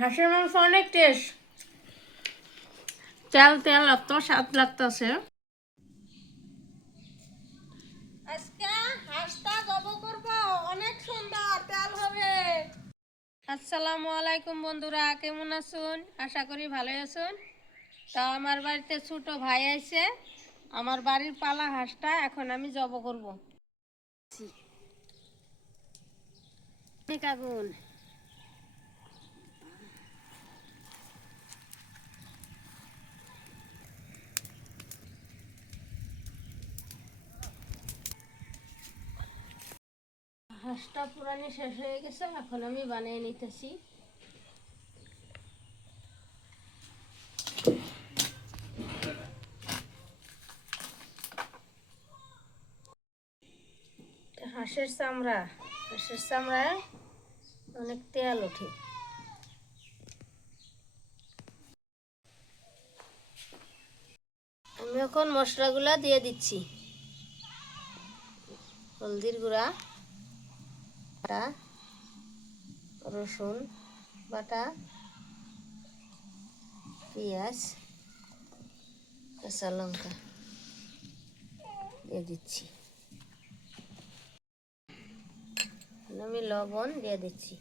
হাঁসের মাংস অনেক টেস্ট, তেল তেল এত স্বাদ লাগতেছে। আজকে হাঁসটা জব করব, অনেক সুন্দর তেল হবে। আসসালামু আলাইকুম বন্ধুরা, কেমন আছেন? আশা করি ভালোই আছেন। তা আমার বাড়িতে ছোট ভাই আছে, আমার বাড়ির পালা হাঁসটা এখন আমি জব করব। আগুন হাঁসটা পুরানি শেষ হয়ে গেছে, এখন আমি বানিয়ে নিতেছি। হাঁসের চামড়ায় অনেক তেল ওঠে। আমি এখন মশলাগুলা দিয়ে দিচ্ছি। হলদির গুঁড়া বাটা, রসুন বাটা, পেঁয়াজ, কাঁচা লঙ্কা দিয়ে দিচ্ছি। আমি লবণ দিয়ে দিচ্ছি।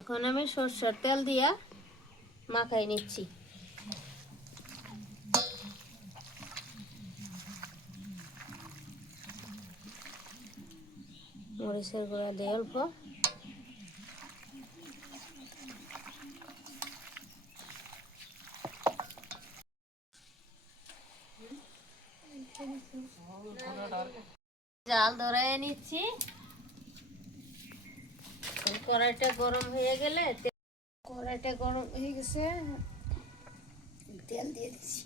এখন আমি সরষের তেল দিয়া মাখাই নিচ্ছি। মরিচের গুঁড়া দিয়ে অল্প, জাল ধরাই নিচ্ছি। কড়াইটা গরম হয়ে গেলে, কড়াইটা গরম হয়ে গেছে, তেল দিয়ে দিচ্ছি,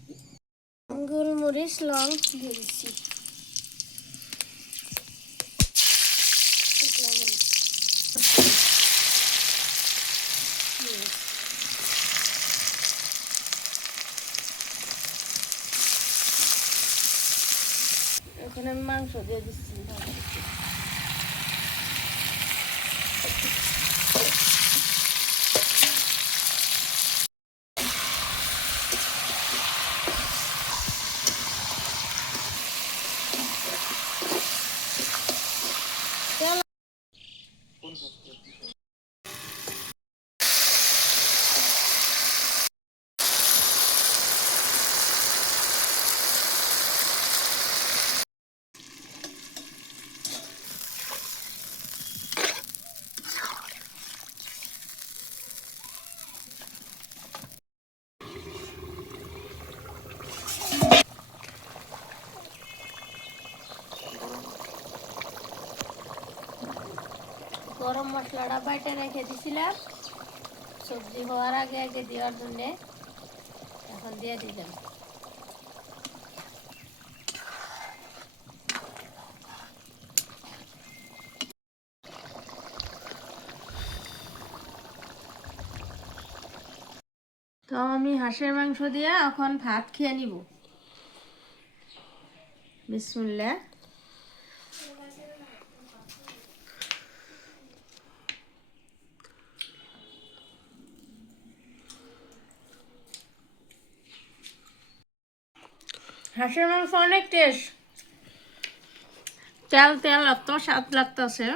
গোলমরিচ লং দিয়ে দিচ্ছি। এখন আমি মাংস দিয়ে দিচ্ছি। গরম মশলাটা বাইটে রেখে দিছিলাম সবজি হওয়ার আগে আগে দেওয়ার জন্য, এখন দিয়ে দিলাম। তো আমি হাঁসের মাংস দিয়ে এখন ভাত খেয়ে নিব। বিসমিল্লাহ। হাঁসের মাংস অনেক টেস্ট, তেল তেল এত স্বাদ লাগতেছে।